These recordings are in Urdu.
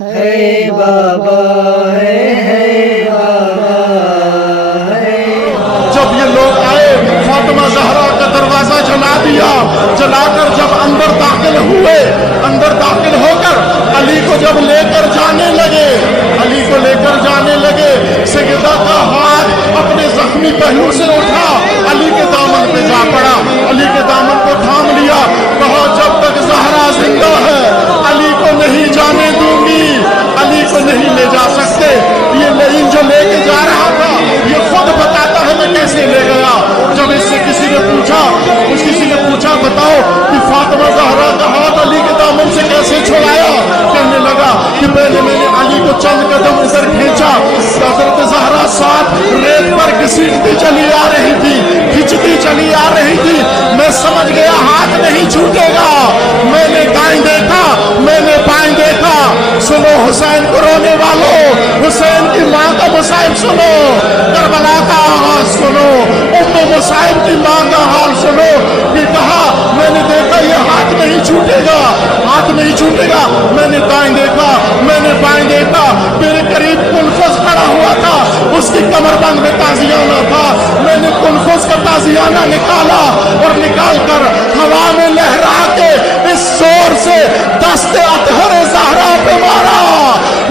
ہے بابا ہے بابا جب یہ لوگ آئے فاطمہ زہرا کا دروازہ جلا دیا، جلا کر جب اندر داخل ہوئے، اندر داخل ہو کر علی کو جب لے کر جانے لگے، علی کو لے کر جانے لگے، سیدہ کا ہاتھ اپنے زخمی پہلو سے اٹھا، علی کے دامن پہ جا پڑا، علی کے دامن کو تھام لیا، کہا جب تک زہرا زندہ ہے علی کو نہیں جانے دوں گی، علی کو نہیں لے جا سکتے۔ یہ لعین جو لے کے جا رہا تھا یہ خود بتاتا ہے میں کیسے لے گیا۔ جب اس سے کسی نے پوچھا بتاؤ کہ فاطمہ زہرا کا ہاتھ علی کے دامن سے کیسے چھڑایا، کہنے لگا کہ پہلے میں نے علی کو چند قدم ادھر کھینچا، حضرت زہرا ساتھ ریت پر گھسیٹتی چلی آ رہی تھی، کھینچتی چلی آ رہی تھی، میں سمجھ گیا ہاتھ نہیں چھوٹے گا، میں نے دائیں دیکھا، میں نے بائیں دیکھا۔ سنو حسین کو رونے والوں، حسین کی ماں کا مصائب سنو، کربلا کا آغاز سنو، مصائب کی ماں کا حال سنو کہ کہا میں نے دیکھا یہ ہاتھ نہیں چھوٹے گا، ہاتھ نہیں چھوٹے گا، میں نے دائیں دیکھا، میں نے بائیں دیکھا، میرے قریب کنفس کھڑا ہوا تھا، اس کی کمر بند میں تازیانہ تھا، میں نے کنفس کا تازیانہ نکالا اور نکال کر ہوا میں لہرا کے اس زور سے دست اطہر زہرا پہ مارا،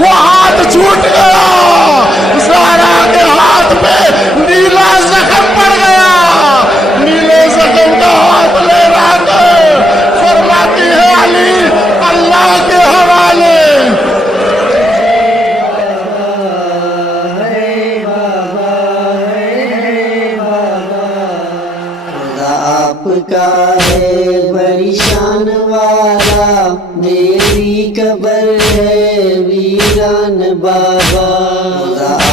وہ ہاتھ چھوٹ گیا، زہرا کے ہاتھ پہ نیلا زخم پڑ گیا، نیلے زخم کا ہاتھ لے رہا کر فرماتی ہے علی اللہ کے حوالے۔ آپ کا ہے بڑی شان والا، میری قبر ہے ویران بابا،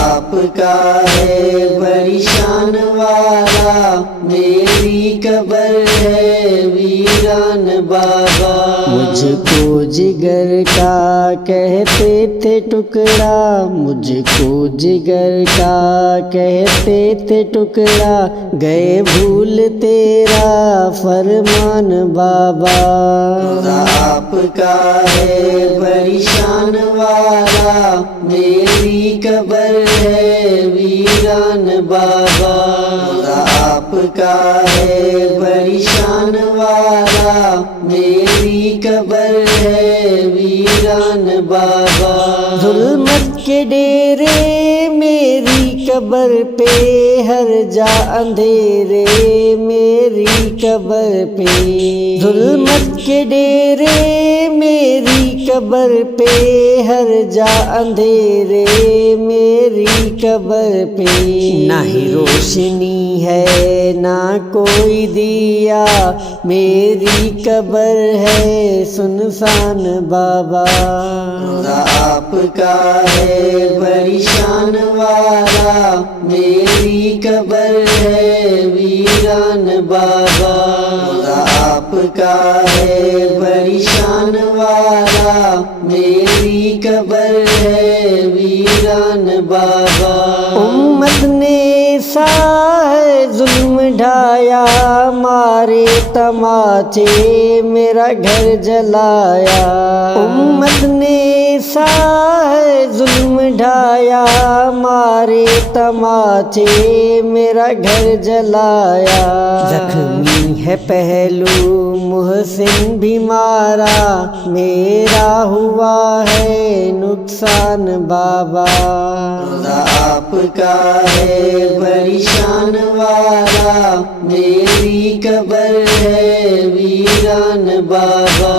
آپ کا ہے بڑی شان والا، میری قبر ہے ویران بابا۔ مجھ کو جگر کا کہتے تھے ٹکڑا، مجھ کو جگر کا کہتے تھے ٹکڑا، گئے بھول تیرا فرمان بابا، آپ کا ہے بڑی شان والا، میری قبر ہے ویران بابا، آپ کا ہے بڑی شان والا، میری قبر ہے ویران بابا۔ ظلمت کے ڈیرے میری قبر پہ ہر جا اندھیرے میری قبر پہ، ظلمت کے ڈیرے میری قبر پہ ہر جا اندھیرے میری قبر پہ، نہ ہی روشنی ہے نہ کوئی دیا، میری قبر ہے سنسان بابا، آپ کا ہے بڑی شان والا، میری قبر ہے ویران بابا، آپ کا ہے بڑی شان والا، میری قبر ہے ویران بابا۔ امت نے سائے ظلم ڈھایا، مارے تماچے میرا گھر جلایا، امت نے سائے ظلم ڈھایا، مارے تماچے میرا گھر جلایا، زخمی ہے پہلو محسن بھی مارا، میرا ہوا ہے نقصان بابا، آپ کا ہے بڑی شان والا، میری قبر ہے ویران بابا،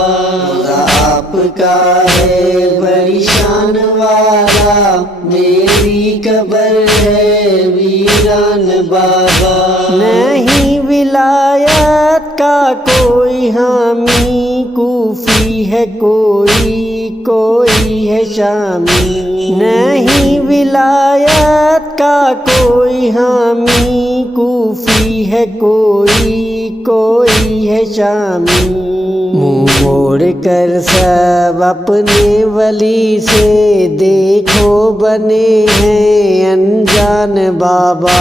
آپ کا ہے بڑی شان والا، میری قبر ہے ویران بابا۔ نہیں ولایت کا کوئی حامی، کوفی ہے کوئی ہے شامی، نہیں ولایت کا کوئی حامی، کوفی ہے کوئی ہے شامی، منہ موڑ کر سب اپنے ولی سے دیکھو بنے ہیں انجان بابا،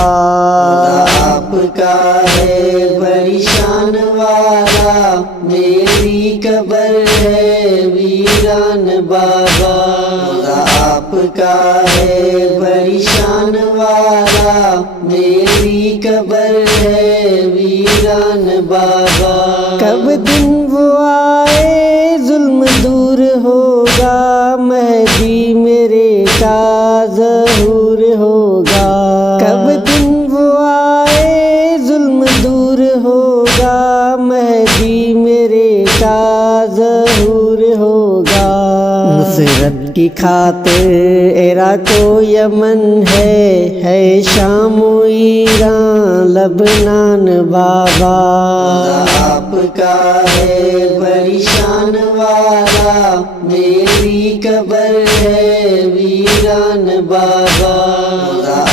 آپ کا ہے بڑی شان والا، میری قبر ہے ویران بابا۔ کا ہے بڑی شان والا، میری قبر ہے ویران بابا۔ کب دن وہ آئے ظلم دور ہوگا، مہدی میرے کا ظہور ہوگا۔ کب دن وہ آئے ظلم دور ہوگا، مہدی میرے کا ظہور ہوگا۔ نصرت کی خاطر عراق و یمن ہے شام و ایران لبنان بابا۔ آپ کا ہے بڑی شان والا، میری قبر ہے ویران بابا۔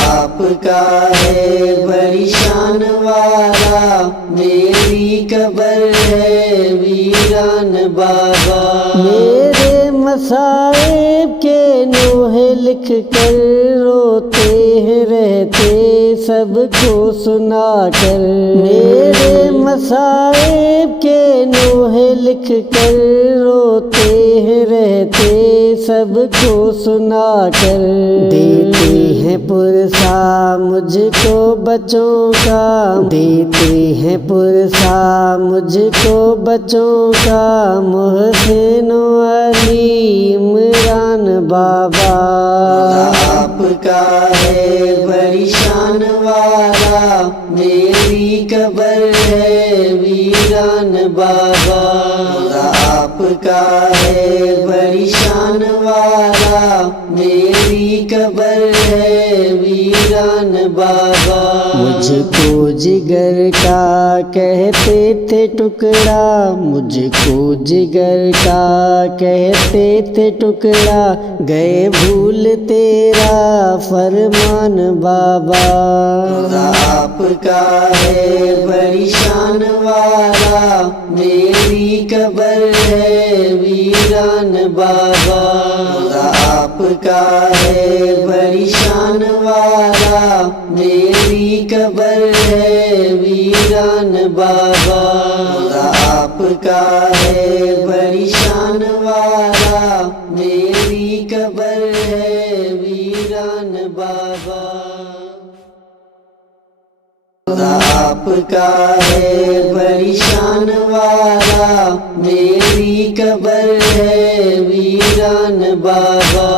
آپ کا ہے بڑی شان والا، میری قبر ہے ویران بابا۔ میرے مصائب کے نوحے لکھ کر روتے ہیں رہتے سب کو سنا کر۔ میرے مصائب کے نوحے لکھ کر روتے ہیں رہتے سب کو سنا کر۔ دیتے ہیں پرسا مجھ کو بچوں کا، دیتے ہیں پرسا مجھ کو بچوں کا، محسن و علی عمران بابا۔ آپ کا ہے بڑی شان والا، میری قبر ہے ویران بابا۔ آپ کا ہے بڑی شان والا، میری قبر ہے ویران بابا۔ مجھ کو جگر کا کہتے تھے ٹکڑا، مجھ کو جگر کا کہتے تھے ٹکڑا، گئے بھول تیرا فرمان بابا۔ آپ کا ہے بڑی شان والا، میری قبر ہے ویران بابا۔ آپ کا ہے بڑی شان والا، میری قبر ہے ویران بابا۔ آپ کا ہے بڑی شان والا، میری قبر ہے ویران بابا۔ آپ کا ہے بڑی شان والا، میری قبر ہے ویران بابا۔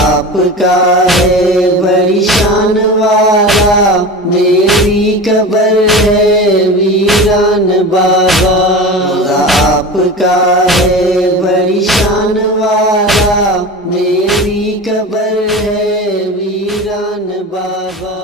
آپ کا ہے بڑی شان والا، میری قبر ہے ویران بابا۔ آپ کا ہے بڑی شان والا، میری قبر ہے ویران بابا۔